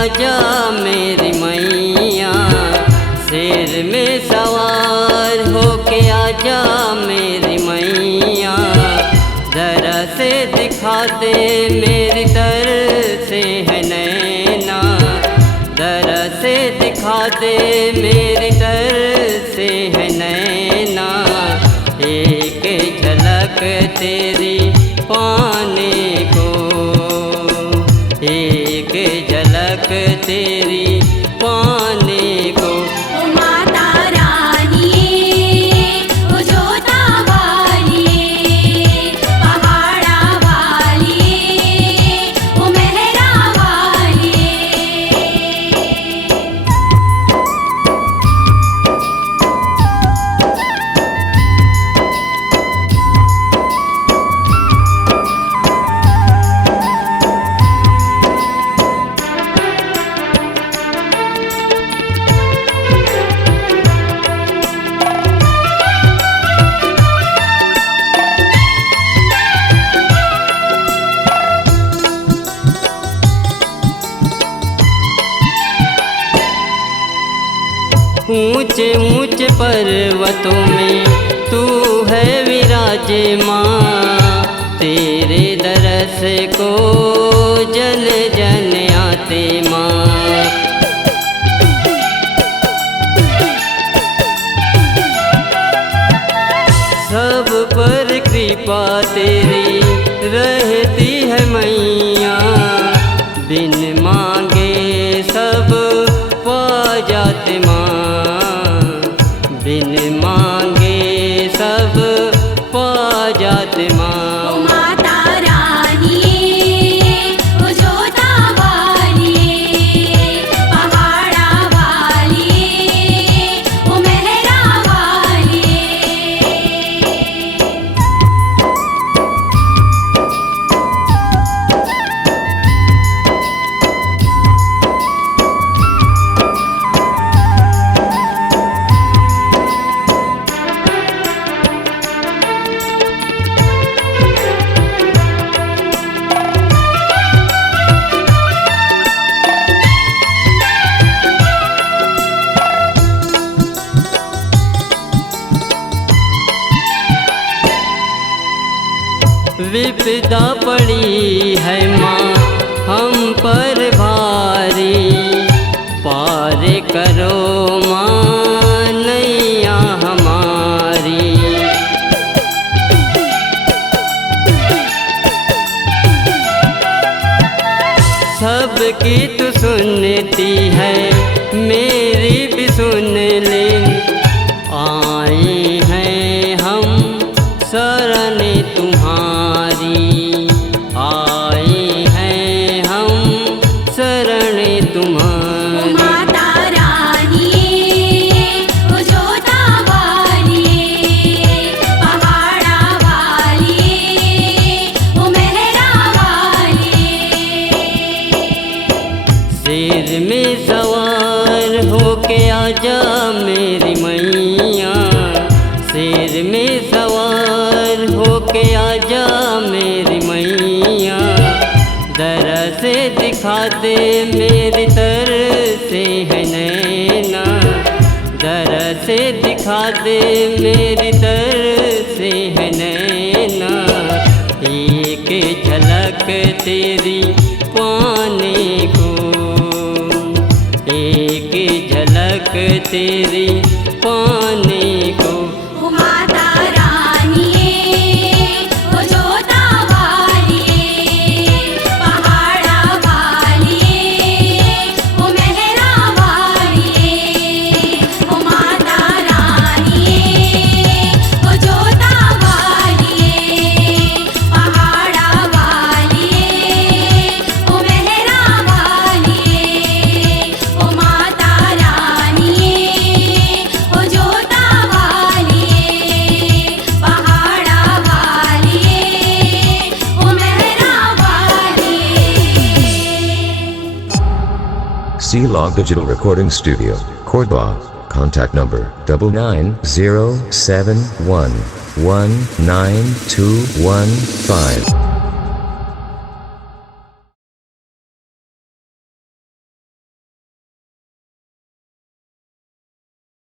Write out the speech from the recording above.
आजा मेरी मैया, शेर में सवार होके आजा मेरी मैया, जरा से दिखा दे मेरी तरसे है नैना, जरा से दिखा दे मेरी तरसे है नैना, एक झलक तेरी पाने को, एक झलक तेरी पाने को। ओ माता रानी, ओ जोता वाली, पहाड़ा वाली, ओ मेहरा वाली। ऊंचे ऊंचे पर्वतों में तू है विराजमान, तेरे दरस को जन जन आते माँ। सब पर कृपा तेरी रहती है मैया, बिन मांगे सब पा जाते माँ, बिन मांगे सब पा जाते माँ। ओ माता रानी, ओ जोता वाली, पहाड़ा वाली, ओ मेहरा वाली। विपदा पड़ी है माँ हम पर भारी, पार करो माँ नैया हमारी। सबकी तू सुनती है मेरी भी सुन ले, आए हैं हम शरण तुम्हारी, आए हैं हम शरण ओ तुम्हारी। माता रानी, ओ जोता वाली, पहाड़ा वाली, ओ मेहरा वाली। शेर में सवार होके आजा मेरी मैया, शेर में सवार होके आजा मेरी मैया, जरा से दिखा दे मेरी तरसे है नैना, जरा से दिखा दे मेरी तरसे है नैना, एक झलक तेरी पाने को, एक झलक तेरी पाने को। ओ माता रानी, ओ जोता वाली, पहाड़ा वाली, ओ मेहरा वाली। ओ माता रानी, ओ जोता वाली, पहाड़ा वाली, ओ मेहरा वाली। ओ माता रानी, ओ जोता वाली, पहाड़ा वाली, ओ मेहरा वाली। C-Log Digital Recording Studio, Cordoba. Contact number 99071192115.